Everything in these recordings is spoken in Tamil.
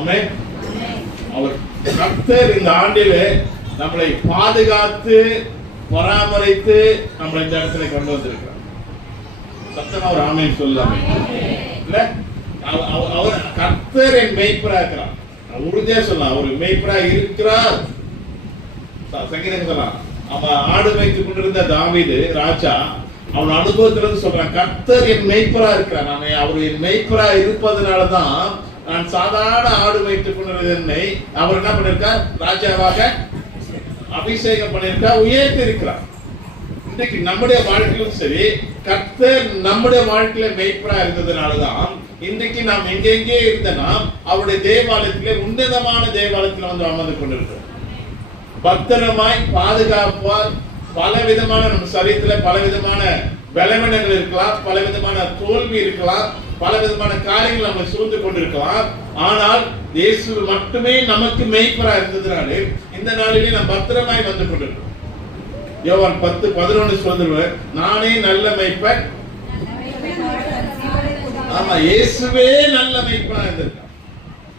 ஆமென். அவர் கர்த்தர் இந்த ஆண்டிலே நம்மளை பாதுகாத்து பராமரித்து நம்மளை இந்த இடத்துல கொண்டு வந்திருக்கிறார். சத்தமா ஒரு ஆமென் சொல்லலாமே. இல்ல அவர் கர்த்தர் என் மேய்ப்பரா இருக்கிறார். உறுதியா சொல்லலாம், அவர் மேய்ப்பரா இருக்கிறார். சங்கீதம் சொல்லலாம், அவன் ஆடு மேய்த்து கொண்டிருந்த தாவீது ராஜா அவன் அனுபவத்திலிருந்து சொல்றான், கர்த்தர் என் மேய்ப்பரா இருக்கிறார். நான் அவர் என் மேய்ப்பரா இருப்பதனாலதான் நான் சாதாரண ஆடு மேய்த்துக் கொண்டிருந்த என்னை அவர் என்ன பண்ணிருக்கார், ராஜாவாக அபிஷேகம் பண்ணிருக்கார், உயர்த்தி இருக்கிறார். இன்றைக்கு நம்முடைய வாழ்க்கையிலும் சரி, கர்த்தர் நம்முடைய வாழ்க்கையில மேய்ப்பரா இருந்ததுனாலதான் இன்றைக்கு நாம் எங்கெங்கே இருந்த நாம் அவருடைய தேவாலயத்திலே உன்னதமான தேவாலயத்தில் வந்து அமர்ந்து கொண்டிருக்கிறோம். பத்திரமாய் பாதுகாப்பார். பல விதமான நம்ம சரீரத்துல பல விதமான பலவீனங்கள் இருக்கலாம், பல விதமான தோல்வி இருக்கலாம், பல விதமான காரியங்கள் நம்ம சூழ்ந்து கொண்டிருக்கலாம். ஆனால் இயேசு மட்டுமே நமக்கு மேய்ப்பரா இருந்ததுனாலே இந்த நாளிலே நாம் பத்திரமாய் வந்து கொண்டிருக்கிறோம். யோவான் 10:11 சொல்லுவார், நானே நல்ல மேய்ப்பன். ஆமா, இயேசுவே நல்ல மேய்ப்பனா இருந்திருக்கார்.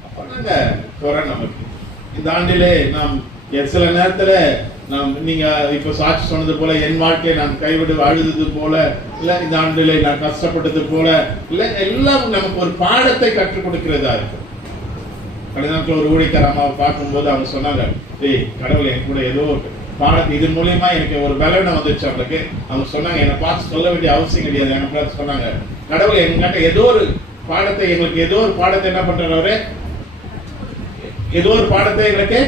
அப்ப குறை நமக்கு இந்த ஆண்டிலே நாம் சில நேரத்துல நாம் நீங்க இப்ப சாட்சி சொன்னது போல என் வாழ்க்கையை நான் கைவிடு அழுதது போல, இல்ல இந்த ஆண்டிலே நான் கஷ்டப்பட்டது போல, இல்ல எல்லாம் நமக்கு ஒரு பாடத்தை கற்றுக் கொடுக்கிறதா இருக்கு. கடந்த ஒரு ஊழியக்கார அம்மாவை பார்க்கும்போது அவங்க சொன்னாங்க, கடவுள் என் கூட ஏதோ பாடத்தை இதன் மூலியமா எனக்கு ஒரு பலவீனம் வந்துச்சு. அவங்களுக்கு அவங்க சொன்னாங்க, என்னை பார்த்து சொல்ல வேண்டிய அவசியம் கிடையாது, எனக்கு சொன்னாங்க, கடவுள் என்கிட்ட ஏதோ ஒரு பாடத்தை எங்களுக்கு ஏதோ ஒரு பாடத்தை என்ன பண்றாரு, ஏதோ ஒரு பாடத்தை எங்களுக்கு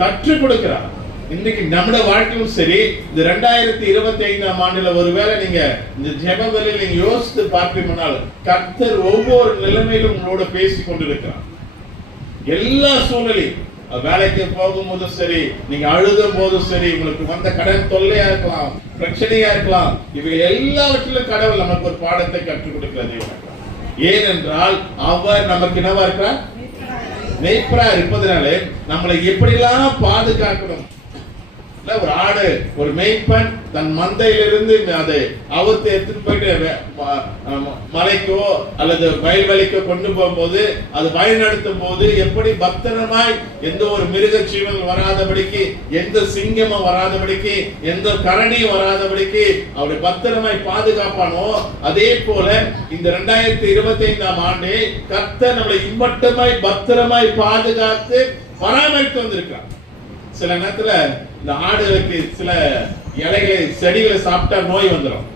கற்றுக் கொடுக்கிறார். இன்னைக்கு நம்முடைய வாழ்க்கையும் சரி, இந்த 2025ஆம் ஆண்டுல ஒருவேளை நீங்க இந்த ஜெபவெளியில் நீங்க யோசித்து பார்ப்பீங்கனால் கர்த்தர் ஒவ்வொரு நிலைமையிலும் உங்களோட பேசிக் கொண்டிருக்கிறார். எல்லா சூழ்நிலையும், வேலைக்கு போகும்போதும் சரி, நீங்க அழுதும் போதும் சரி, உங்களுக்கு வந்த கடன் தொல்லையா இருக்கலாம், பிரச்சனையா இருக்கலாம், இவைகள் எல்லாவற்றிலும் கடவுள் நமக்கு ஒரு பாடத்தை கற்றுக் கொடுக்கிறது. ஏனென்றால் அவர் நமக்கு என்னவா இருக்கிறார், மேய்ப்பரா இருப்பதனால நம்மளை எப்படிலாம் பாதுகாக்கணும். ஒரு ஆடு, ஒரு மேய்ப்பன் தன் மந்தையிலிருந்து அதை அவுத்து எடுத்துட்டு போயிட்டு மலைக்கோ அல்லது வயல்வெளிக்கோ கொண்டு போகும்போது அது வழிநடத்தும் போது எப்படி பத்திரமாய் எந்த ஒரு மிருக ஜீவன் வராதபடிக்கு, எந்த சிங்கமும் வராதபடிக்கு, எந்த கரடியும் வராதபடிக்கு அவருடைய பத்திரமாய் பாதுகாப்பானோ, அதே போல இந்த 2025ஆம் ஆண்டே கர்த்தர் நம்மளை இம்மட்டமாய் பத்திரமாய் பாதுகாத்து பராமரித்து வந்திருக்கிறார். சில நேரத்துல இந்த ஆடுகளுக்கு சில இலைகளை செடிகளை சாப்பிட்டா நோய் வந்துடும்.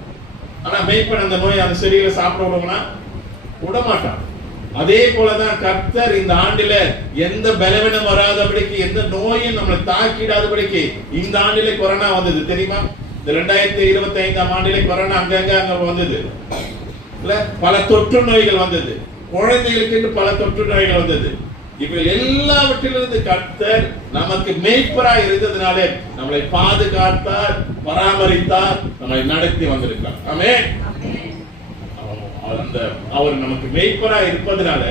ஆனா மேய்ப்பன் அந்த நோய் அந்த செடிகளை சாப்பிட விடமாட்டான். அதே போலதான் கர்த்தர் இந்த ஆண்டில எந்த பலவீனம் வராதபடிக்கு, எந்த நோயும் நம்மளை தாக்கிடாதபடிக்கு இந்த ஆண்டிலே கொரோனா வந்தது தெரியுமா? இந்த 2025ஆம் ஆண்டிலே கொரோனா அங்க வந்தது இல்ல, பல தொற்று நோய்கள் வந்தது, குழந்தைகளுக்கு பல தொற்று நோய்கள் வந்தது. இப்ப எல்லாவற்றிலிருந்து கர்த்தர் நமக்கு மேய்ப்பராய் இருந்ததுனாலே நம்மளை பாதுகாத்தார், பராமரித்தார், நம்மளை நடத்தி வந்திருக்கிறார். ஆமென். அவர் நமக்கு மேய்ப்பராய் இருப்பதனால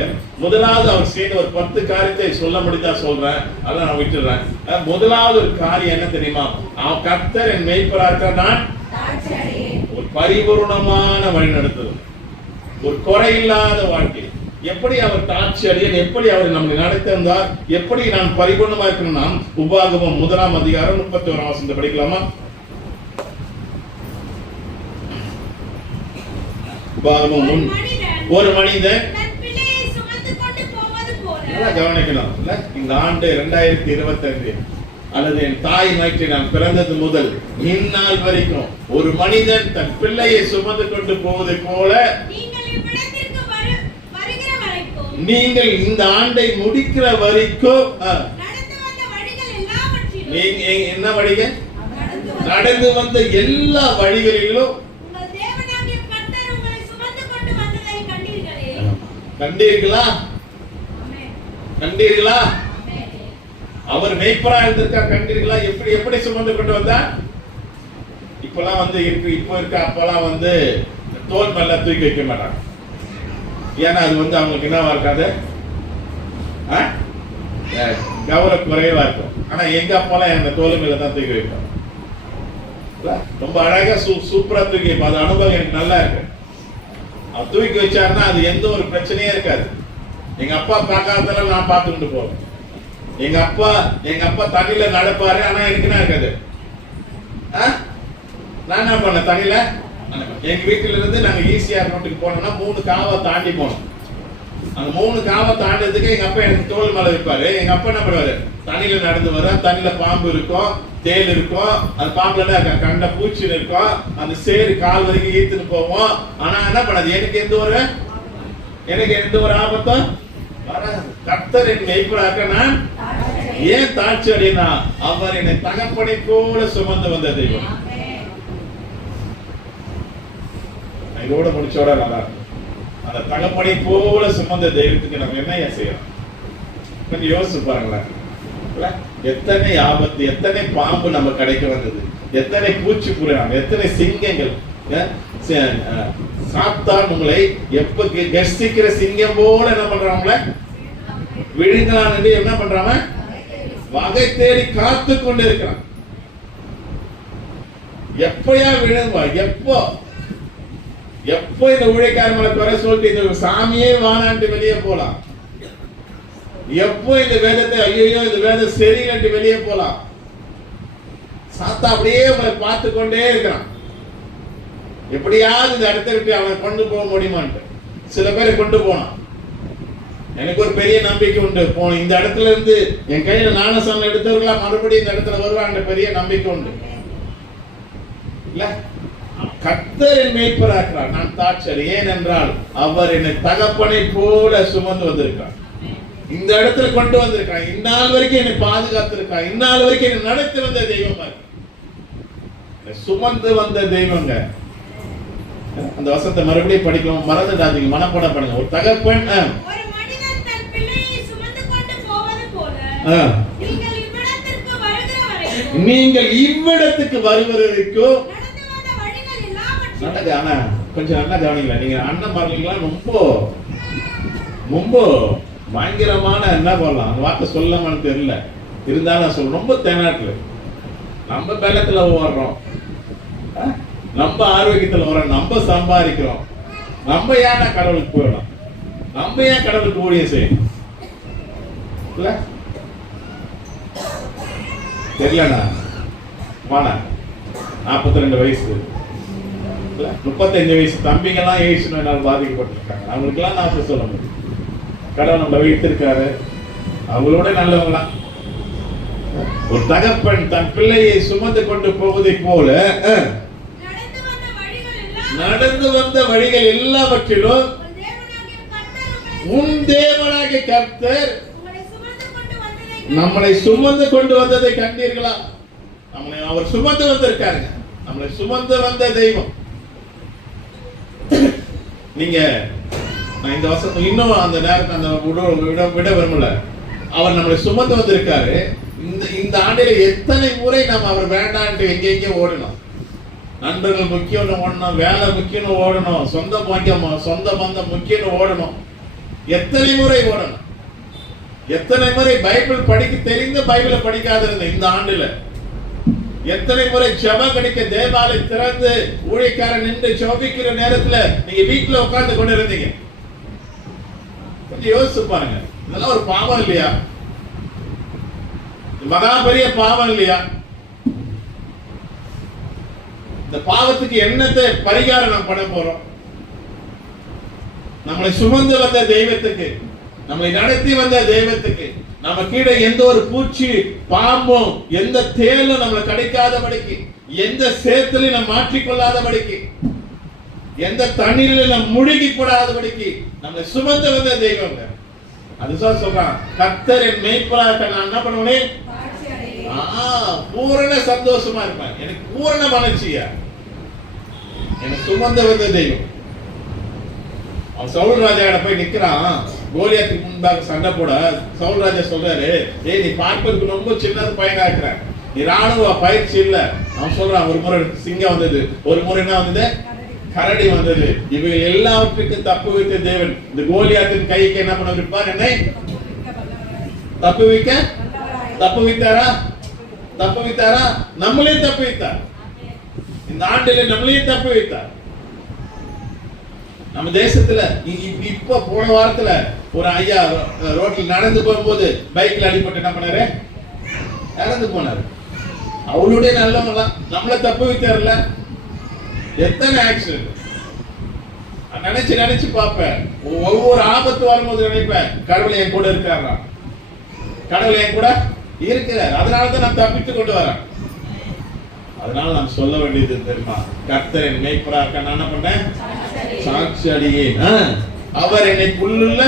முதலாவது அவர் செய்த ஒரு 10 காரியத்தை சொல்ல முடிந்தா சொல்றேன், அதான் நான் விட்டுறேன். முதலாவது ஒரு காரியம் என்ன தெரியுமா? கர்த்தர் என் மேய்ப்பரா இருக்க, நான் ஒரு பரிபூர்ணமான வழி நடத்துவது, ஒரு குறையில்லாத வாழ்க்கை. எப்படி அவர் தாட்சி அடையன், எப்படி அவர் நம்மை நடத்திருந்தார், எப்படி நான் பரிபூர்ணமா இருக்கணும்னா உபாகமம் 1ஆம் அதிகாரம் 31ஆம் வசனத்தை படிக்கலாமா? உபாகமம் ஒரு மனிதன் கவனிக்கலாம். இந்த ஆண்டு 2025 அல்லது என் தாய் வயிற்றில் நான் பிறந்தது முதல் இந்நாள் வரைக்கும் ஒரு மனிதன் தன் பிள்ளையை சுமந்து கொண்டு போவதை போல நீங்கள் இந்த ஆண்டை முடிக்கிற வரைக்கும் நீங்க என்ன வழிகள் நடந்து வந்த எல்லா வழிகளிலும் கண்டீர்களா? கண்டீர்களா? அவர் மேய்ப்பரா இருந்திருக்கா, கண்டீர்களா? எப்படி எப்படி சுமந்து கொண்டு வந்தா? இப்பெல்லாம் வந்து இருக்கு, இப்போ இருக்க, அப்பெல்லாம் வந்து தோல் மேல தூக்கி வைக்க மாட்டாங்க. ஏன்னா அது வந்து அவங்களுக்கு என்னவா இருக்காது, கௌரவ குறைவா இருக்கும். ஆனா எங்க அப்பாலாம் எங்க தோல் மேல தான் தூக்கி வைப்போம். ரொம்ப அழகா சூப்பரா தூக்கி வைப்போம். அது அனுபவம் எனக்கு நல்லா இருக்கு. அவர் தூக்கி வச்சாருன்னா அது எந்த ஒரு பிரச்சனையே இருக்காது. எங்க அப்பா பார்க்காததெல்லாம் நான் பார்த்துக்கிட்டு போவேன். எங்க அப்பா தண்ணியில நடப்பாரு, ஆனா எனக்கு என்ன இருக்காது. நான் என்ன பண்ண தண்ணியில, எங்க வீட்டுல இருந்து நாங்க ஈசிஆர் ரோட்டுக்கு போனோம்னா 3 காவை தாண்டி போனோம். அந்த 3 காவை தாண்டதுக்கு எங்க அப்பா எனக்கு தோல் மேல வைப்பாரு. எங்க அப்பா என்ன பண்ணுவாரு, தண்ணியில நடந்து வர, தண்ணியில பாம்பு இருக்கும், தேல் இருக்கும், அந்த பாம்புல கண்ட பூச்சி இருக்கும், அந்த சேரு கால் வரைக்கும் ஈத்துன்னு போவோம். ஆனா என்ன பண்ணாது, எனக்கு எந்த ஒரு ஆபத்தும் வராது. கர்த்தர் என் மெய்ப்பராக நான் ஏன் தாட்சி அடையினா, அவர் என்னை தகப்பனை போல சுமந்து வந்த தெய்வம். இதோட முடிச்சோட நல்லா இருக்கும். அந்த தகப்பனை போல சுமந்த தெய்வத்துக்கு நம்ம என்ன செய்யறோம், கொஞ்சம் யோசிச்சு பாருங்களேன். எத்தனை ஆபத்து, எத்தனை பாம்பு நம்ம கிடைக்க வந்தது, எத்தனை பூச்சி புறாங்க, எத்தனை சிங்கங்கள். சாத்தான் உங்களை எப்ப கர்சிக்கிற சிங்கம் போல என்ன பண்றாங்கள விழுங்கலான்னு என்ன பண்றாங்க, வகை தேடி காத்து கொண்டு இருக்கிறான். எப்பயா விழுங்குவா, எப்போ இந்த ஊழியக்காரங்களை குறை சொல்லிட்டு இந்த சாமியே வானான்ட்டு வெளியே போலாம், எப்போ இந்த வேதத்தை ஐயோ இந்த வேதம் சரியில்லைன்ட்டு வெளியே போலாம். சாத்தா அப்படியே உங்களை பார்த்து கொண்டே இருக்கிறான். எப்படியாவது இந்த இடத்த விட்டு அவனை கொண்டு போக முடியுமான்ட்டு சில பேரை கொண்டு போனான். எனக்கு ஒரு பெரிய நம்பிக்கை உண்டு, போன இந்த இடத்துல இருந்து என் கையில ஞானஸ்நானம் எடுத்தவர்களா மறுபடியும் இந்த இடத்துல வருவாங்க, பெரிய நம்பிக்கை உண்டு. இல்ல, கர்த்தர் என் மேய்ப்பராகிறார், நான் தாட்சி. ஏனென்றால் அவர் என்னை தகப்பனை போல சுமந்து வந்திருக்கார், இந்த இடத்துல கொண்டு வந்திருக்கான், இந்நாள் வரைக்கும் என்னை பாதுகாத்திருக்கான், இந்நாள் வரைக்கும் என்னை நடத்தி வந்த தெய்வம், சுமந்து வந்த தெய்வங்க. அந்த வசனத்தை மறுபடியும் படிக்கும், மறந்துடாதீங்க, மனப்பாடம் பண்ணுங்க. ஒரு தகப்பன் ஒரு மனிதன் தன் பிள்ளையை சுமந்து கொண்டு போவது போல நீங்கள் இவ்விடத்திற்கு வருகிற வரைக்கும் நடந்து வந்த வழிகள் எல்லாவற்றையும் ஆனா கொஞ்சம் நல்லா கவனிங்களா. நீங்க அண்ணன் பாருங்களா, ரொம்ப பயங்கரமான என்ன பண்ணலாம், அந்த வார்த்தை சொல்லமான்னு தெரியல, இருந்தாலும் நான் சொல்றேன், ரொம்ப தெனாட்டுல நம்ம பலத்துல ஓடுறோம், நம்ம ஆரோக்கியத்துல வரோம், நம்ம சம்பாதிக்கிறோம், நம்ம ஏன் கடவுளுக்கு போயிடலாம், நம்ம ஏன் கடவுளுக்கு ஊழியம் செய்யணும் தெரியலண்ணா. வாண்ணா 42 வயசு 35 வயசு தம்பிங்கெல்லாம் ஏசு நோயினால் பாதிக்கப்பட்டிருக்காங்க. அவங்களுக்கெல்லாம் நான் சொல்ல முடியும், கடவுள் நம்மளை வைத்திருக்காரு, அவங்களோட நல்லவங்களாம். ஒரு தகப்பன் தன் பிள்ளையை சுமந்து கொண்டு போவதை போல நடந்து வந்த வழிகள் எல்லாவற்றிலும் உன் தேவனாகிய கர்த்தர் நம்மளை சுமந்து கொண்டு வந்ததை கண்டீர்களா? நம்மளை அவர் சுமந்து வந்திருக்காருங்க, நம்மளை சுமந்து வந்த தெய்வம். நீங்க இந்த வருஷம் இன்னும் அந்த நேரத்தை அந்த விட விரும்பல, அவர் நம்மளை சுமந்து வந்திருக்காரு. இந்த ஆண்டில எத்தனை முறை நாம் அவர் வேண்டான்ட்டு எங்கெங்கே ஓடணும், நண்பர்கள் முக்கியம் ஓடணும், வேலை முக்கியம் ஓடணும், சொந்த பந்தம் முக்கியம் ஓடணும், எத்தனை முறை ஓடணும், எத்தனை முறை பைபிள் படிக்க தெரிந்து பைபிளை படிக்காத இருந்த இந்த ஆண்டுல எத்தனை முறை ஜெபம் கிடைக்க தேவாலய திறந்து ஊழியக்காரன் நின்று ஜெபிக்கிற நேரத்துல நீங்க வீட்டுல உட்கார்ந்து கொண்டு இருந்தீங்க. கொஞ்சம் யோசிச்சு பாருங்க, இதெல்லாம் ஒரு பாவம் இல்லையா? மகா பெரிய பாவம் இல்லையா? இந்த பாவத்துக்கு என்னத்தை பரிகாரம் நாம் பண்ண போறோம்? நம்மளை சுமந்து வந்த தெய்வத்துக்கு, நம்மை நடத்தி வந்த தெய்வத்துக்கு, நம்ம கீழே எந்த ஒரு பூச்சி பாம்பும் எந்த தேலும் நம்மளை கிடைக்காதபடிக்கு, எந்த சேத்திலையும் நம்ம மாற்றிக்கொள்ளாதபடிக்கு, எந்த தண்ணீரில் நம்ம முழுகி போடாதபடிக்கு நம்மளை சுமந்து வந்த தெய்வங்க. அதுதான் சொல்றான், கர்த்தர் என் மேய்ப்பராக நான் என்ன பண்ணுவேன், பூரண சந்தோஷமா இருப்பேன், எனக்கு பூரண மகிழ்ச்சியா, எனக்கு சுமந்து வந்த தெய்வம். அவன் சவுல் ராஜா போய் நிக்கிறான், கோலியாத்துக்கு முன்பாக சண்டை போட. சவுல் ராஜா சொல்றாரு, ஏய் நீ பார்ப்பதற்கு ரொம்ப சின்னது பையனா இருக்கிற, நீ ராணுவ பயிற்சி இல்ல. அவன் சொல்றான், ஒரு முறை சிங்கம் வந்தது, ஒரு முறை என்ன வந்தது, கரடி வந்தது, இவை எல்லாவற்றுக்கும் தப்பு வைத்த தேவன் இந்த கோலியாத்தின் கைக்கு என்ன பண்ண இருப்பார், என்னை தப்பு வைத்தாரா? நம்மளே தப்பு வைத்தார், இந்த ஆண்டில நம்மளே தப்பு வைத்தார். நம்ம தேசத்துல இப்ப போன வாரத்துல ஒரு ஐயா ரோட்ல நடந்து போகும்போது பைக்ல அடிபட்டு என்ன பண்ணாரு, நடந்து போனாரு. அவளுடைய நல்லவங்களாம் நம்மள தப்பு வைத்தாருல. எத்தனை ஆக்சிடென்ட் நினைச்சு நினைச்சு பார்ப்பேன். ஒவ்வொரு ஆபத்து வரும்போது நினைப்பேன், கடவுள் என் கூட இருக்காரா, கடவுள் என் கூட இருக்கிறார், அதனாலதான் நான் தப்பித்து கொண்டு வரேன். அதனால நான் சொல்ல வேண்டியது தெரியுமா, கர்த்தர் என் மேய்ப்பரா இருக்க, நான் என்ன பண்ணேன், சாட்சி அடியேன். அவர் என்னை புல்லுள்ள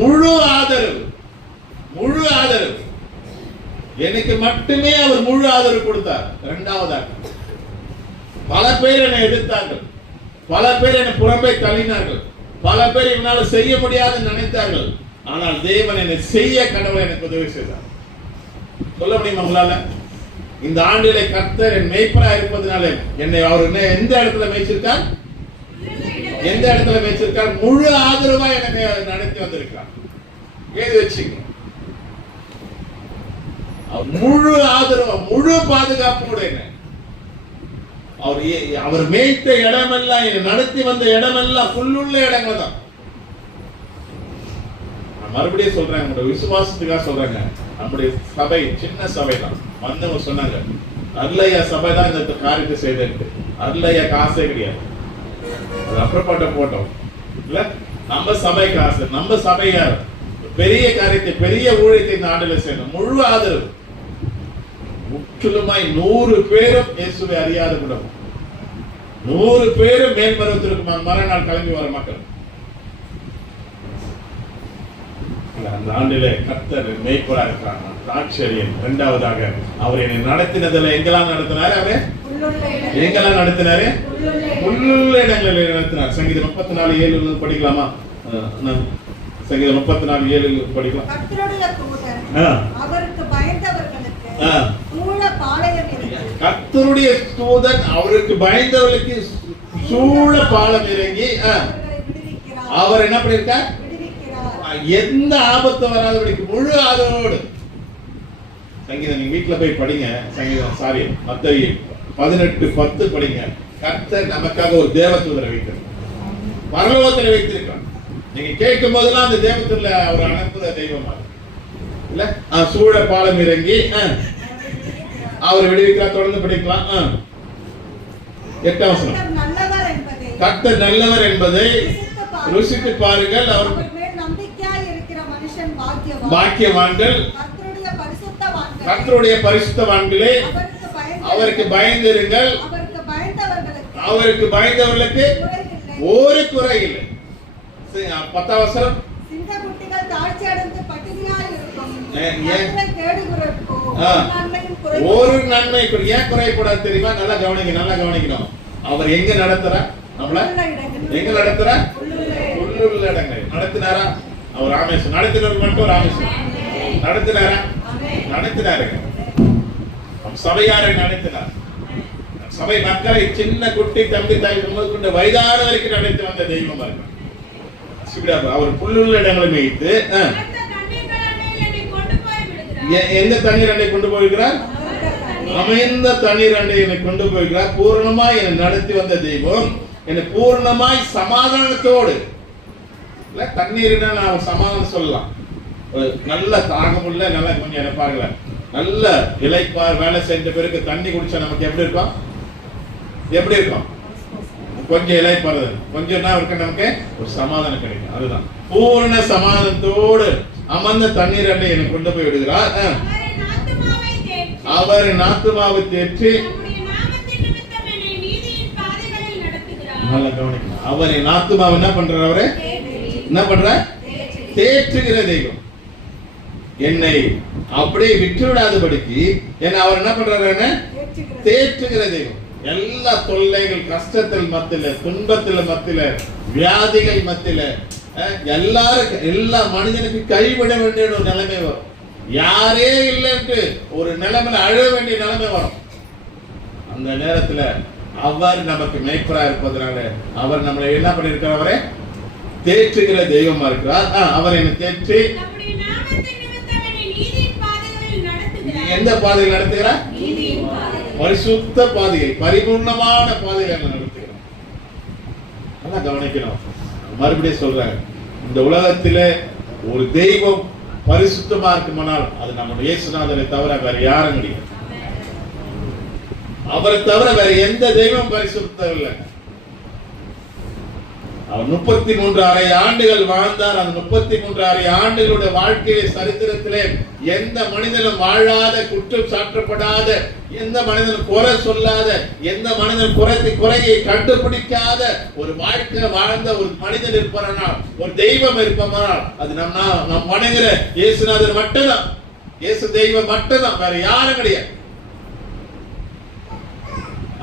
முழு ஆதரவு, முழு ஆதரவு எனக்கு மட்டுமே அவர் முழு ஆதரவு கொடுத்தார். இரண்டாவதாக பல பேர் என்னை எதிர்த்தார்கள், பல பேர் என்னை புறம்பே தள்ளினார்கள், பல பேர் என்னால செய்ய முடியாது நினைத்தார்கள். ஆனால் தேவன் என்னை செய்ய கடவுள் எனக்கு உதவி செய்தார். சொல்ல முடியுமா உங்களால? இந்த ஆண்டிலே கர்த்தர் என் மேய்ப்பரா இருப்பதனால என்னை அவர் எந்த இடத்துல மேய்ச்சிருக்கார், எந்த இடத்துல மேய்ச்சிருக்கார், முழு ஆதரவா எனக்கு நடத்தி வந்திருக்கார். ஏது வச்சுங்க, முழு ஆதரவா முழு பாதுகாப்போடு என்ன அவர் மேய்த்த இடமெல்லாம், என்னை நடத்தி வந்த இடமெல்லாம் புல்லுள்ள இடங்கள் தான். மறுபடியும் சொல்றேன், உங்களோட விசுவாசத்துக்காக சொல்றாங்க. நம்முடைய சபை சின்ன சபை தான். வந்தவங்க சொன்னாங்க, அருளையா சபை தான் இந்த காரியத்தை செய்தது, அருளையா காசே கிடையாது, அது அப்புறப்பட்ட போட்டோம் இல்ல. நம்ம சபை காசு, நம்ம சபையார் பெரிய காரியத்தை, பெரிய ஊழியத்தை இந்த ஆண்டுல செய்யணும். முழு ஆதரவு, முற்றிலுமாய் 100 பேரும் இயேசுவை அறியாத குடும்பம், 100 பேரும் மேல்பருவத்திற்கு மறுநாள் கிளம்பி வர மக்கள். அந்த ஆண்டிலே கர்த்தர் மேய்ப்பரா இருக்காங்க, சாட்சியரியன். இரண்டாவதாக அவர் என்னை நடத்தினதுல எங்கெல்லாம் நடத்தினாரு, அவர் எங்கெல்லாம் நடத்தினாரு, புல்லுள்ள இடங்களில் நடத்தினார். சங்கீதம் 34:7 படிக்கலாமா? சங்கீதம் 34:7 படிக்கலாம். கர்த்தருடைய தூதன் அவருக்கு பயந்தவர்களுக்கு சூழ பாலம் இறங்கி அவர் என்ன பண்ணிருக்கார், எந்த ஆபத்து வராதபடிக்கு முழு ஆதரவோடு. சங்கீதம் நீங்க வீட்டுல போய் படிங்க, சங்கீதம் மத்தேயு 18:10 படிங்க. கர்த்தர் நமக்காக ஒரு தேவதூதரை வைத்திருக்கார், பரலோகத்தில் வைத்திருக்கார். நீங்க கேட்கும் போதெல்லாம் அந்த தேவதூதர்ல அவர் அனுப்புற தெய்வமா இல்ல. சூழ பாலம் இறங்கி அவர் விடுவிக்கிறார். தொடர்ந்து படிக்கலாம். 8ஆம் வசனம், கர்த்தர் நல்லவர் என்பதை ருசித்து பாருங்கள், அவர் பாக்கியவான்கள், கர்த்தருடைய பரிசுத்தவான்களே அவருக்கு பயந்திருங்கள், அவருக்கு பயந்தவர்களுக்கு ஒரு குறை இல்லை. 10ஆம் வசனம், ஒரு நன்மை ஏன் குறைப்படாது தெரியுமா? நல்லா கவனிங்க, நல்லா கவனிக்கணும். அவர் எங்க நடத்துறார், நம்மள எங்க நடத்துறார், புல்லுள்ள இடங்கள் நடத்தினாரா? அவர் ராமேஸ்வரம் நடத்தினவர் மட்டும் ராமேஸ்வரம் நடத்தினாரா? நடத்தினாருங்க. சபையாரை நடத்தினார். சபை மக்களை சின்ன குட்டி தம்பி தாய் முதல் கொண்டு வயதான வரைக்கும் நடத்தி வந்த தெய்வமா இருக்கார். அவர் புல்லுள்ள இடங்களை மேய்த்து எந்த தண்ணீர் அண்டை கொண்டு போயிருக்கிறார், அமைந்த தண்ணீர் அண்டை என்னை கொண்டு போயிருக்கிறார். பூர்ணமாய் என்னை நடத்தி வந்த தெய்வம், என்னை பூர்ணமாய் சமாதானத்தோடு இல்ல. தண்ணீர்னா நான் சமாதானம் சொல்லலாம், நல்ல தாகமுள்ள, நல்ல கொஞ்சம் என்ன பாருங்களேன், நல்ல இலைப்பார் வேலை செஞ்ச பிறகு தண்ணி குடிச்சா நமக்கு எப்படி இருக்கும், எப்படி இருக்கும், கொஞ்சம் இலைப்பாறுதல், கொஞ்சம் என்ன இருக்கு, நமக்கு ஒரு சமாதானம் கிடைக்கும். அதுதான் பூர்ண சமாதானத்தோடு அமர்ந்த தண்ணீர் அண்டை என்னை கொண்டு போய் விடுகிறார். அவரின் ஆத்துமாவை தேற்றி, நல்லா கவனிக்கணும், அவரின் ஆத்துமாவை என்ன பண்றார், அவரு என்ன பண்ற, தேற்றுகிற தெய்வம். என்னை அப்படியே விட்டுவிடாதபடிக்கு என்ன அவர் என்ன பண்றாரு, தேற்றுகிற தெய்வம். எல்லா தொல்லைகள், கஷ்டத்தில் மத்தியில, துன்பத்தில் மத்தியில, வியாதிகள் மத்தியில, எல்லாருக்கும், எல்லா மனிதனுக்கு கைவிட வேண்டிய ஒரு நிலைமை வரும். யாரே இல்லைன்னு ஒரு நிலைமையில அழ வேண்டிய நிலைமை வரும். அந்த நேரத்துல அவர் நமக்கு மேய்ப்பரா இருப்பதனால அவர் நம்மளை என்ன பண்ணிருக்கார், அவரை தேற்றுகிற தெய்வமா இருக்கிறார். அவர் என்ன தேற்றி எந்த பாதையில் நடத்துகிறார், பரிசுத்த பாதையை, பரிபூர்ணமான பாதையில் நடத்துகிறார். நல்லா கவனிக்கணும். மறுபடியும் சொல்றேன், இந்த உலகத்திலே ஒரு தெய்வம் பரிசுத்தமா இருக்குமானால் அது நம்முடைய இயேசுநாதரை தவிர வேற யாரும் கிடையாது. அவரை தவிர வேற எந்த தெய்வம் பரிசுத்தம் இல்லை. அவர் 33.5 ஆண்டுகள் வாழ்ந்தார். அந்த 33.5 ஆண்டுகளுடைய வாழ்க்கையை சரித்திரத்திலே எந்த மனிதனும் வாழாத, குற்றம் சாட்டப்படாத, எந்த மனிதனும் குறை சொல்லாத, எந்த மனிதன் குறையை கண்டுபிடிக்காத ஒரு வாழ்க்கை வாழ்ந்த ஒரு மனிதன் இருப்பானால், ஒரு தெய்வம் இருப்பானால் அது நம் வணங்குற இயேசுநாதர் மட்டும்தான். இயேசு தெய்வம் மட்டும்தான், வேற யாரும் கிடையாது.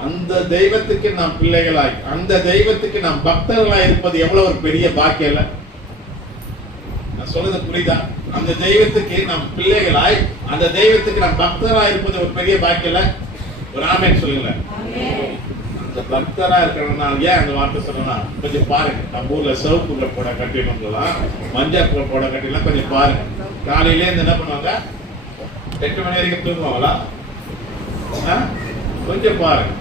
அந்த தெய்வத்துக்கு நாம் பிள்ளைகளாய், அந்த தெய்வத்துக்கு நாம் பக்தர்களாய் இருப்பது எவ்வளவு ஒரு பெரிய பாக்கியம் இல்ல? நான் சொல்றது புரியுதா? அந்த தெய்வத்துக்கு நாம் பிள்ளைகளாய், அந்த தெய்வத்துக்கு நாம் பக்தராய் இருப்பது ஒரு பெரிய பாக்கியம் இல்ல? ஒரு ஆமென் சொல்லுங்க. அந்த பக்தரா இருக்கிறனால ஏன் அந்த வார்த்தை சொல்லணும்னா, கொஞ்சம் பாருங்க, நம்ம ஊர்ல சிவப்பு போட கட்டிடலாம், மஞ்சள் போட கட்டிடலாம். கொஞ்சம் பாருங்க, காலையில இருந்து என்ன பண்ணுவாங்க, 8 மணி வரைக்கும் தூங்குவாங்களா? கொஞ்சம் பாருங்க,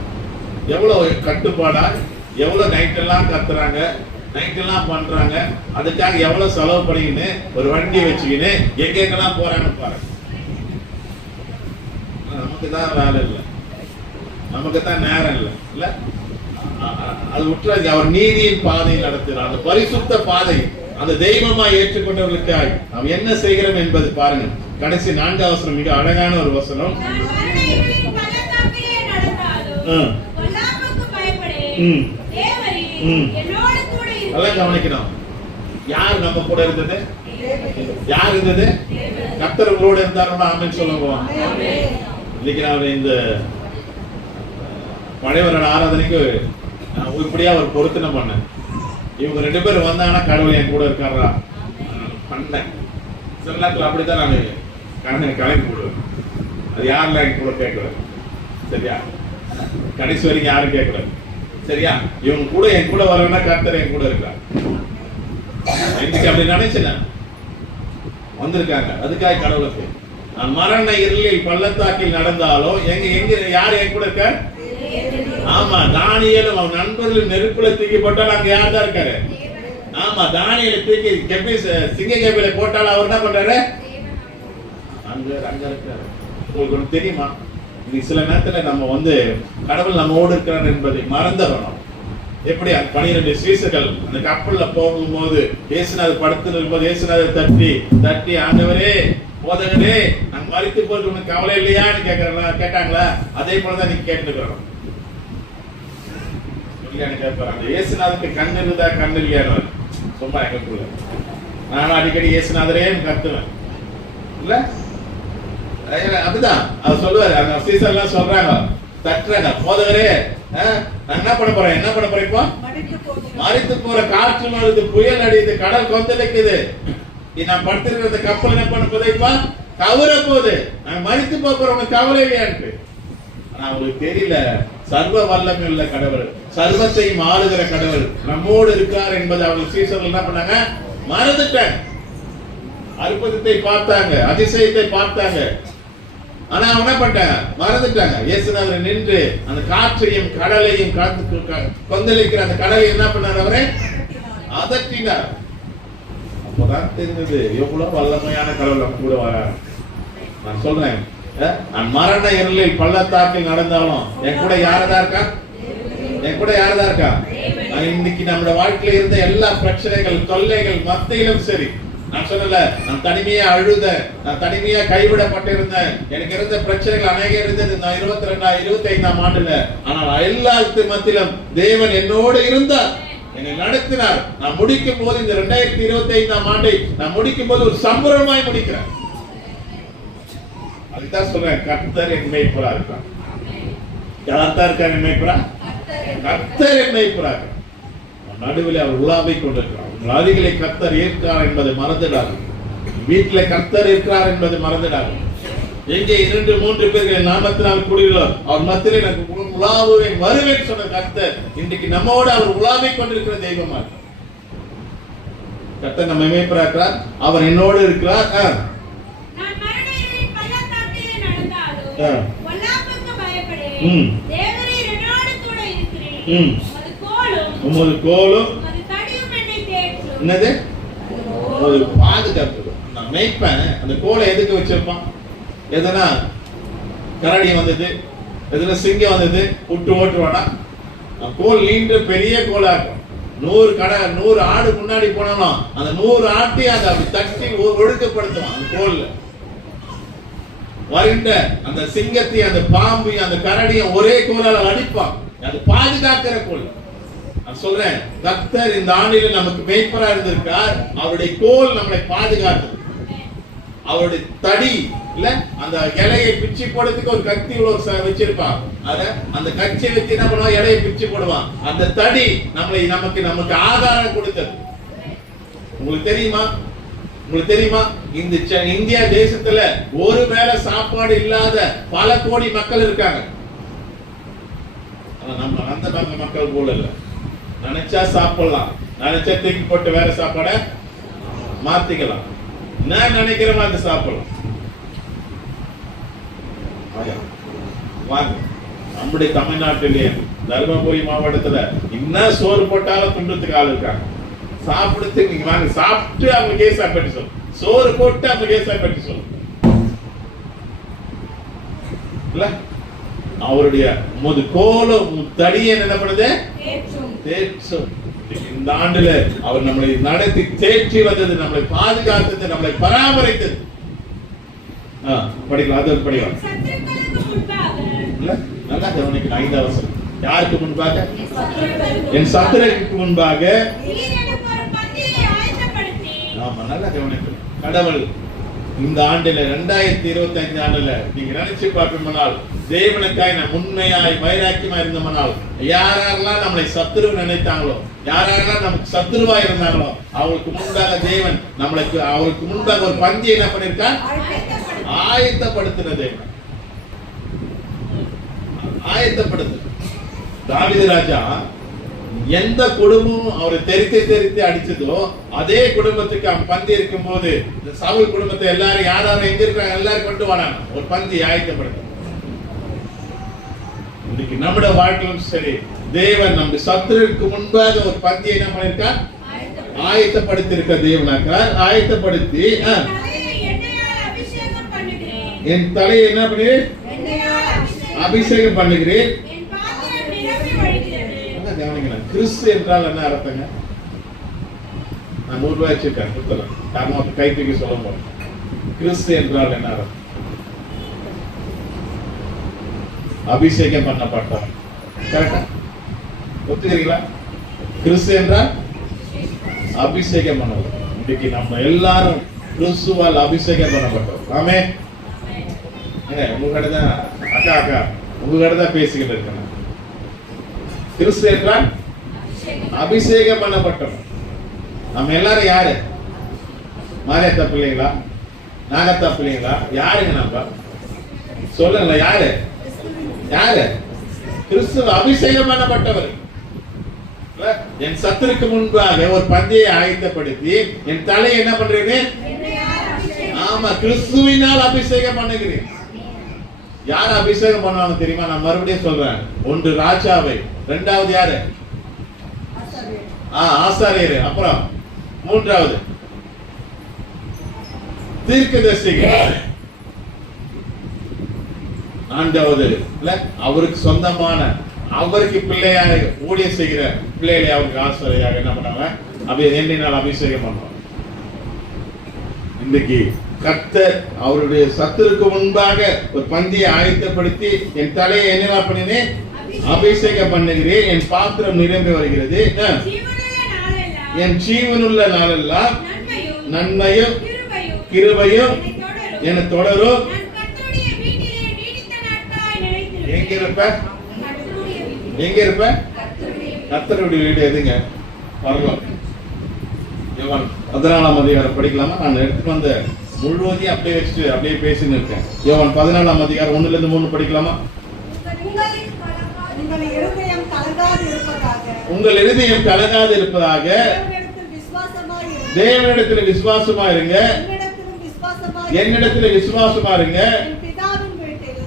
எவ்வளவு கட்டுப்பாடா, எவ்வளவு நைட் எல்லாம் கத்துறாங்க, நைட் எல்லாம் பண்றாங்க. அதுக்காக எவ்வளவு செலவு பண்ணிக்கின்னு ஒரு வண்டி வச்சுக்கின்னு எங்கெங்கெல்லாம் போறாங்க பாருங்க. நமக்கு தான் வேலை இல்லை, நமக்கு தான் நேரம் இல்லை இல்ல? அது விட்டுறாது. அவர் நீதியின் பாதையில் நடத்துகிறார், அந்த பரிசுத்த பாதை, அந்த தெய்வமா ஏற்றுக்கொண்டவர்களுக்காக நாம் என்ன செய்கிறோம் என்பது பாருங்க. கடைசி 4வது வசனம் மிக அழகான ஒரு வசனம். நல்லா கவனிக்கணும். யார் நம்ம கூட இருந்தது? யார் இருந்தது? கர்த்தர் உங்களோட இருந்தாருன்னா ஆமென் சொல்லுங்க. இன்னைக்கு நான் இந்த பழையவரோட ஆராதனைக்கு இப்படியா ஒரு பொருத்தனை பண்ணேன். இவங்க 2 பேரும் வந்தாங்கன்னா கடவுள் என் கூட இருக்காரா பண்ணேன். சில நேரத்தில் அப்படித்தான் நான் கலந்து போடுவேன். அது யாரெல்லாம் என் கூட கேட்கக்கூடாது, சரியா? கடைசி வரைக்கும் யாரும் கேட்கக்கூடாது, சரியா? இவங்க கூட என் கூட வரணும்னா கர்த்தர் என் கூட இருக்கார். இன்னைக்கு அப்படி நினைச்சேன், வந்திருக்காங்க. அதுக்காக கடவுளுக்கு நான் மரண இருளில் பள்ளத்தாக்கில் நடந்தாலும் எங்க யார் என் கூட இருக்கார்? ஆமா, தானியேலும் அவன் நண்பர்கள் நெருப்புல தூக்கி போட்டாலும் அங்க யார் தான் இருக்காரு? ஆமா, தானியேலை தூக்கி சிங்க கேபில போட்டாலும் அவர் என்ன பண்றாரு? அங்க இருக்காரு. உங்களுக்கு ஒண்ணு தெரியுமா? இது சில நேரத்துல நம்ம கடவுள் நம்மோடு இருக்கிறார் என்பதை மறந்துடணும். எப்படி 12 சீசர்கள் அந்த கப்பல்ல போகும்போது இயேசுநாதர் படுத்து இருக்கும்போது இயேசுநாதர் தட்டி ஆண்டவரே, போதகரே, நான் மரித்து போறது உனக்கு கவலை இல்லையான்னு கேட்டாங்களா? அதே போலதான் நீங்க கேட்டுக்கிறோம். கேட்பாங்க, இயேசுநாதருக்கு கண் இருந்தா கண் இல்லையானு சும்மா எங்களுக்குள்ள. நானும் அடிக்கடி இயேசுநாதரே கத்துவேன் இல்ல? அப்படிதான் அவர் சொல்லுவாரு. அந்த சீசர்லாம் சொல்றாங்க, தட்டுறாங்க, போதகரே நான் என்ன பண்ண போறேன் இப்போ? மரித்து போற காற்று வருது, புயல் அடிக்குது, கடல் கொந்தளிக்குது, நான் படுத்திருக்கிற கப்பல் என்ன பண்ண போதே இப்ப கவர போகுது, நான் மரித்து போறவங்க கவலை இல்லையான்ட்டு. ஆனா அவங்களுக்கு தெரியல, சர்வ வல்லமை உள்ள கடவுள், சர்வத்தையும் ஆளுகிற கடவுள் நம்மோடு இருக்கார் என்பது அவர்கள் சீசர்கள் என்ன பண்ணாங்க? மறந்துட்டாங்க. அற்புதத்தை பார்த்தாங்க, அதிசயத்தை பார்த்தாங்க, ஆனா அவங்க என்ன பண்ணிட்டாங்க? மறந்துட்டாங்க. இயேசுநாதர் நின்று அந்த காற்றையும் கடலையும் கொந்தளிக்கிற அந்த கடலை என்ன பண்ணார்? அவரே அதட்டினார். அப்பதான் தெரிஞ்சது எவ்வளவு வல்லமையான கடவுள் நம்ம கூட வராரு. நான் சொல்றேன், நான் மரண இருளில் பள்ளத்தாக்கில் நடந்தாலும் என் கூட யாரதா இருக்கா? என் கூட யாரதா இருக்கா? இன்னைக்கு நம்மளோட வாழ்க்கையில இருந்த எல்லா பிரச்சனைகள், தொல்லைகள் மத்தியிலும் சரி, நான் சொல்லல, நான் தனிமையா அழுத, நான் தனிமையா கைவிடப்பட்டிருந்தேன், எனக்கு இருந்த பிரச்சனைகள் அநேகம் இருந்தது. நான் 25ஆம் ஆண்டுல, ஆனால் எல்லாத்து மத்தியிலும் தேவன் என்னோடு இருந்தார், என்னை நடத்தினார். நான் முடிக்கும் போது இந்த 2025ஆம் ஆண்டை நான் முடிக்கும் போது ஒரு சம்பரமாய் முடிக்கிறேன். அதுதான் சொல்றேன், கர்த்தர் என் மேய்ப்பரா இருக்கான். யார்தான் இருக்காங்க மேய்ப்பரா? கர்த்தர் என் மேய்ப்பரா. நடுவில் அவர் உலாவிக் கொண்டிருக்கிறார். உங்கள் அருகிலே கர்த்தர் இருக்கிறார் என்பதை மறந்துடாது. வீட்டிலே கர்த்தர் இருக்கிறார் என்பதை மறந்துடாது. எங்கே 2-3 பேர்கள் நாமத்தினால் கூடுகிறோம் அவர் மத்தியிலே எனக்கு உலாவுவேன் வருவேன் சொன்ன கர்த்தர் இன்றைக்கு நம்மோடு அவர் உலாவிக் கொண்டிருக்கிற தெய்வமா இருக்கிறார். கர்த்தர் நம்ம மேய்ப்பரா இருக்கிறார், அவர் என்னோடு இருக்கிறார். நான் மரண இருளின் பள்ளத்தாக்கிலே நடந்தாலும் பொல்லாப்புக்கு பயப்படேன், தேவரீர் என்னோடு கூட இருக்கிறீர், உமது கோலும் என்னது? ஒரு பாதுகாப்பு. நான் மேய்ப்பேன். அந்த கோலை எதுக்கு வச்சிருப்பான்? எதனா கரடி வந்தது, எதுனா சிங்கம் வந்தது, விட்டு ஓட்டுவானா? கோல் நீண்டு பெரிய கோலா இருக்கும். 100 ஆடு முன்னாடி போனாலும் அந்த 100 ஆட்டை அதை அப்படி தட்டி ஒழுக்கப்படுத்துவான் அந்த கோல்ல. வருகின்ற அந்த சிங்கத்தை, அந்த பாம்பு, அந்த கரடியும் ஒரே கோலால அடிப்பான். அது பாதுகாக்கிற கோல். நான் சொல்றேன், கர்த்தர் இந்த ஆண்டில நமக்கு மேய்ப்பரா இருந்திருக்கார். அவருடைய கோல் நம்மளை பாதுகாத்தது. அவருடைய தடி இல்ல, அந்த இலையை பிச்சு போடுறதுக்கு ஒரு கத்தி வச்சிருப்பான். அத அந்த கச்சை வச்சு என்ன பண்ணுவான்? இலையை பிச்சு போடுவான். அந்த தடி நமக்கு ஆதாரம் கொடுத்தது. உங்களுக்கு தெரியுமா? இந்த இந்தியா தேசத்துல ஒருவேளை சாப்பாடு இல்லாத பல கோடி மக்கள் இருக்காங்க. நம்ம அந்த மக்கள் போல இல்ல. நினைச்சா சாப்பிடலாம், நினைச்சா தூக்கி போட்டு வேற சாப்பாட மாத்திக்கலாம். நான் நினைக்கிற மாதிரி சாப்பிடலாம். நம்முடைய தமிழ்நாட்டிலே தர்மபுரி மாவட்டத்துல இன்னும் சோறு போட்டாலும் துண்டத்துக்கு ஆள் இருக்காங்க. சாப்பிடுறதுக்கு நீங்க வாங்க, சாப்பிட்டு அவங்க கேசா பற்றி சொல்லு, சோறு போட்டு அவங்க கேசா பற்றி சொல்லு. இல்ல, அவருடைய கோலம் தடியை என்ன பண்ணுது? தேற்றும். இந்த ஆண்டுல அவர் நம்மளை நடத்தி தேற்றி வந்தது, நம்மளை பாதுகாத்தது, நம்மளை பராமரித்தது. படிக்கலாம், அது படிக்கலாம். நல்லா கவனிக்கணும். 5வது வசனம். யாருக்கு முன்பாக? என் சத்துருவுக்கு முன்பாக. ஆமா, நல்லா கவனிக்கணும். கடவுள் இந்த ஆண்டுல 2025 ஆண்டுல நீங்க நினைச்சு பார்ப்போம்னால், தேவனுக்காய் நான் உண்மையாய் வைராக்கியமா இருந்தோம்னால், யாரெல்லாம் நம்மளை சத்துரு நினைத்தாங்களோ, யாரெல்லாம் நமக்கு சத்துருவா இருந்தாங்களோ, அவங்களுக்கு முன்பாக தேவன் அவருக்கு முன்பாக ஒரு பந்தியை என்ன பண்ணிருக்கார்? ஆயத்தப்படுத்தினது. தாவீது ராஜா எந்த குடும்பமும் அவரை தெரித்து அடிச்சதோ அதே குடும்பத்துக்கு அவன் பந்தி இருக்கும் போது சவுல் குடும்பத்தை எல்லாரும் யாரும் எங்க இருக்காங்க எல்லாரும் கொண்டு வராங்க, ஒரு பந்தி ஆயத்தப்படுத்த. இன்னைக்கு நம்முடைய வாழ்க்கையிலும் சரி, தேவன் நம்ம சத்துருக்கு முன்பாக ஒரு பந்தியை என்ன பண்ணிருக்கார்? ஆயத்தப்படுத்தி இருக்க தேவனாக்கார். ஆயத்தப்படுத்தி என் தலையை என்ன பண்ணுகிறேன்? அபிஷேகம் பண்ணுகிறேன். கிறிஸ்து என்றால் என்ன அர்த்தங்க? நான் 100 ரூபாய் வச்சிருக்கேன், கொடுத்தலாம். காரணம் கைத்துக்கு சொல்ல போறேன். கிறிஸ்து என்றால் என்ன அர்த்தம்? அபிஷேகம் பண்ணப்பட்டார். கரெக்டா? ஒத்துக்கிறீங்களா? கிறிஸ்து என்றால் அபிஷேகம் பண்ணவர். இன்னைக்கு நம்ம எல்லாரும் கிறிஸ்துவால் அபிஷேகம் பண்ணப்பட்டோம். ஆமே. உங்ககிட்ட தான் அக்கா உங்ககிட்ட தான் பேசிக்கிட்டு இருக்கேன். கிறிஸ்து என்றால் அபிஷேகம் பண்ணப்பட்டோம். நம்ம எல்லாரும் யாரு? மாரியத்தா பிள்ளைங்களா? நாகத்தா பிள்ளைங்களா? யாருங்க? நம்ம சொல்லுங்க, யாரு? கிறிஸ்துவ அபிஷேகம் பண்ணப்பட்டவர். என் சத்துருக்கு முன்பாக ஒரு பந்தியை ஆயத்தப்படுத்தி என் தலையை என்ன பண்றீங்க? ஆமா, கிறிஸ்துவினால் அபிஷேகம் பண்ணுகிறேன். யார் அபிஷேகம் பண்ணுவாங்க தெரியுமா? நான் மறுபடியும் சொல்றேன். 1 ராஜாவை, 2வது யாரு? ஆசாரியர், அப்புறம் 3வது தீர்க்கதரிசிகள், 4வது அவருக்கு சொந்தமான, அவருக்கு பிள்ளையாக ஊழியம் செய்கிற பிள்ளைகளை அவருக்கு ஆசிரியராக என்ன பண்ணாங்க? எண்ணினால் அபிஷேகம் பண்ணுவாங்க. இன்னைக்கு கர்த்தர் அவருடைய சத்துருக்கு முன்பாக ஒரு பந்தியை ஆயத்தப்படுத்தி என் தலையை என்ன பண்ணினேன்? அபிஷேகம் பண்ணுகிறேன். என் பாத்திரம் நிரம்பி வருகிறது. என் ஜீவனுள்ள நாளெல்லாம் நன்மையும் கிருபையும் என தொடரும். எங்க இருப்ப? கர்த்தருடைய வீடு எதுங்க? பரலோகம். யோவான் 14ஆம் அதிகாரம் படிக்கலாமா? நான் எடுத்து வந்த முழுவதையும் அப்படியே வச்சுட்டு அப்படியே பேசின்னு இருக்கேன். யோவான் 14ஆம் அதிகாரம் 1ல இருந்து 3 படிக்கலாமா? உங்கள் இருதயம் கலங்காது இருப்பதாக தேவனிடத்தில் விசுவாசமா இருங்க. என்னிடத்தில் விசுவாசமா இருங்க.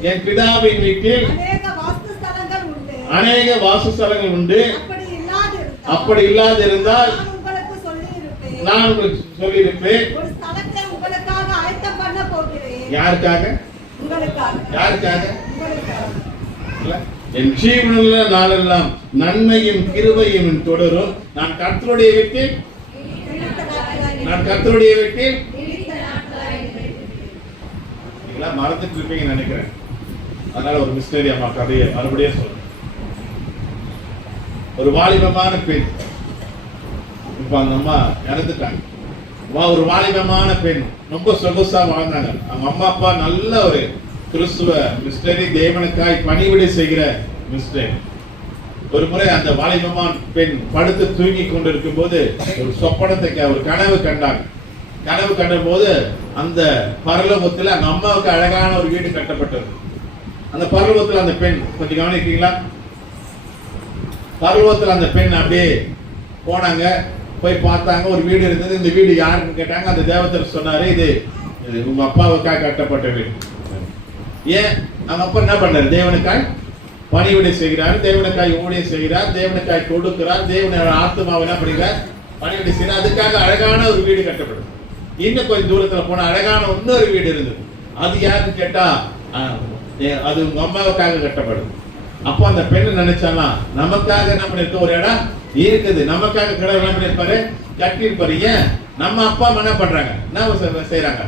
என் பிதாவின் வீட்டில் அநேக வாசஸ்தலங்கள் உண்டு. அப்படி இல்லாதிருந்தால் நான் உங்களுக்கு சொல்லியிருப்பேன். ஒரு ஸ்தலத்தை உங்களுக்காக ஆயத்தம் பண்ண போகிறேன். யாருக்காக? உங்களுக்காக. யாருக்காக? உங்களுக்காக. இல்ல, என் ஜீவனுள்ள நாளெல்லாம் நன்மையும் கிருபையும் தொடரும். நான் கர்த்தருடைய வீட்டில் நீங்களா மறந்துட்டு இருப்பீங்கன்னு நினைக்கிறேன். அதனால ஒரு மிஸ்டரி அம்மா கதையை மறுபடியும் சொல்றேன். ஒரு வாலிபமான பெண், இப்ப அந்த அம்மா இறந்துட்டாங்க. ஒரு வாலிபமான பெண் ரொம்ப சொகுசா வாழ்ந்தாங்க. அவங்க அம்மா அப்பா நல்ல ஒரு கிறிஸ்துவ மிஸ்டரி, தேவனுக்காய் பணிவிடை செய்கிற மிஸ்டரி. ஒரு முறை அந்த வாலிபமான பெண் படுத்து தூங்கி கொண்டிருக்கும் போது ஒரு சொப்பனத்தை, ஒரு கனவு கண்டாங்க. கனவு கண்ட போது அந்த பரலோகத்துல அந்த அம்மாவுக்கு அழகான ஒரு வீடு கட்டப்பட்டது. அந்த பரலோகத்துல அந்த பெண், கொஞ்சம் கவனிக்கிறீங்களா? பரலோகத்துல அந்த பெண் அப்படியே போனாங்க, போய் பார்த்தாங்க. ஒரு வீடு இருந்தது. இந்த வீடு யாருன்னு கேட்டாங்க. அந்த தேவதர் சொன்னாரு, இது உங்க அப்பாவுக்காக கட்டப்பட்ட வீடு. ஏன்? அவங்க அப்பா என்ன பண்றாரு? தேவனுக்காய் பணிவிடை செய்கிறார், தேவனுக்காய் ஊழியம் செய்கிறார், தேவனுக்காய் கொடுக்கிறார், தேவனோட ஆத்மாவை என்ன பண்ணுகிறார்? பணிவிடை செய்கிறார். அதுக்காக அழகான ஒரு வீடு கட்டப்படும். இன்னும் கொஞ்சம் தூரத்துல போன அழகான இன்னொரு வீடு இருந்தது. அது யாருன்னு கேட்டா அது உங்க அம்மாவுக்காக கட்டப்படும். அப்போ அந்த பெண்ணு நினைச்சானா, நமக்காக என்ன பண்ணிருக்க ஒரு இடம் இருக்குது, நமக்காக கடவுள் என்ன பண்ணிருப்பாரு? கட்டி இருப்பாரு. ஏன்? நம்ம அப்பா அம்மா என்ன பண்றாங்க? என்ன செய்யறாங்க?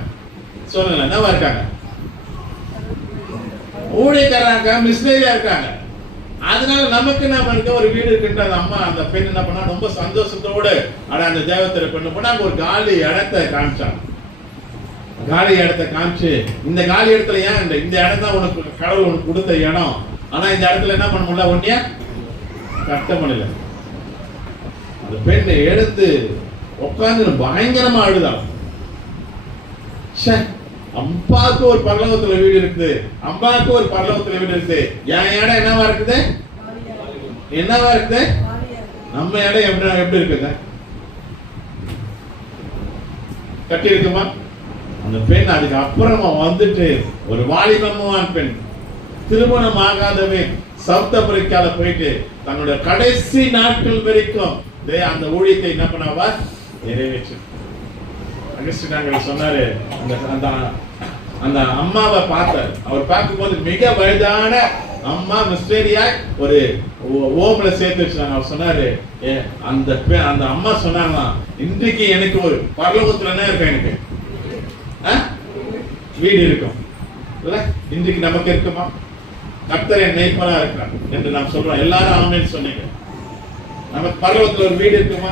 சொல்லுங்க, என்னவா இருக்காங்க? ஊழியக்காரங்க, மிஷனரியா இருக்காங்க. அதனால நமக்கு என்ன பண்ணிருக்க ஒரு வீடு இருக்குன்ற அந்த அம்மா, அந்த பெண் என்ன பண்ணா ரொம்ப சந்தோஷத்தோடு அந்த தேவத்திர பெண்ணு போனா ஒரு காலி இடத்தை காமிச்சாங்க. காலி இடத்தை காமிச்சு, இந்த காலி இடத்துல ஏன் இந்த இடம் தான் உனக்கு கடவுள் உனக்கு கொடுத்த இடம், ஆனா இந்த இடத்துல என்ன பண்ண முடியல, ஒன்னிய கட்ட முடியல. அந்த பெண் எடுத்து உட்கார்ந்து பயங்கரமா அழுதான். அம்பாவுக்கு ஒரு பரலோகத்துல வீடு இருக்குது, அம்பாவுக்கு ஒரு பரலோகத்துல வீடு இருக்குது. என் இடம் என்னவா இருக்குது? என்னவா இருக்குது? நம்ம இடம் எப்படி இருக்குங்க? கட்டி இருக்குமா? அந்த பெண் அதுக்கு அப்புறமா வந்துட்டு ஒரு வாலிபமான பெண், திருமணம் ஆகாதவே சவுத் ஆப்பிரிக்கால போயிட்டு தன்னுடைய கடைசி நாட்கள் வரைக்கும் அந்த ஊழியத்தை என்ன பண்ணாவா நிறைவேற்று. அகஸ்டினாங்க சொன்னாரு, அந்த அம்மாவை பார்த்தார். அவர் பார்க்கும்போது மிக வயதான அம்மா மிஸ்டரியா ஒரு ஓம்ல சேர்த்து வச்சாங்க. அவர் சொன்னாரு, அந்த அம்மா சொன்னாங்க, இன்றைக்கு எனக்கு ஒரு பரலோகத்துல என்ன இருக்கும்? எனக்கு வீடு இருக்கும் இல்ல? இன்றைக்கு நமக்கு இருக்குமா? கர்த்தர் என் மேய்ப்பனா இருக்கிறார் என்று நாம் சொல்றோம். எல்லாரும் ஆமென் சொன்னீங்க. நமக்கு பரலோகத்துல ஒரு வீடு இருக்குமா?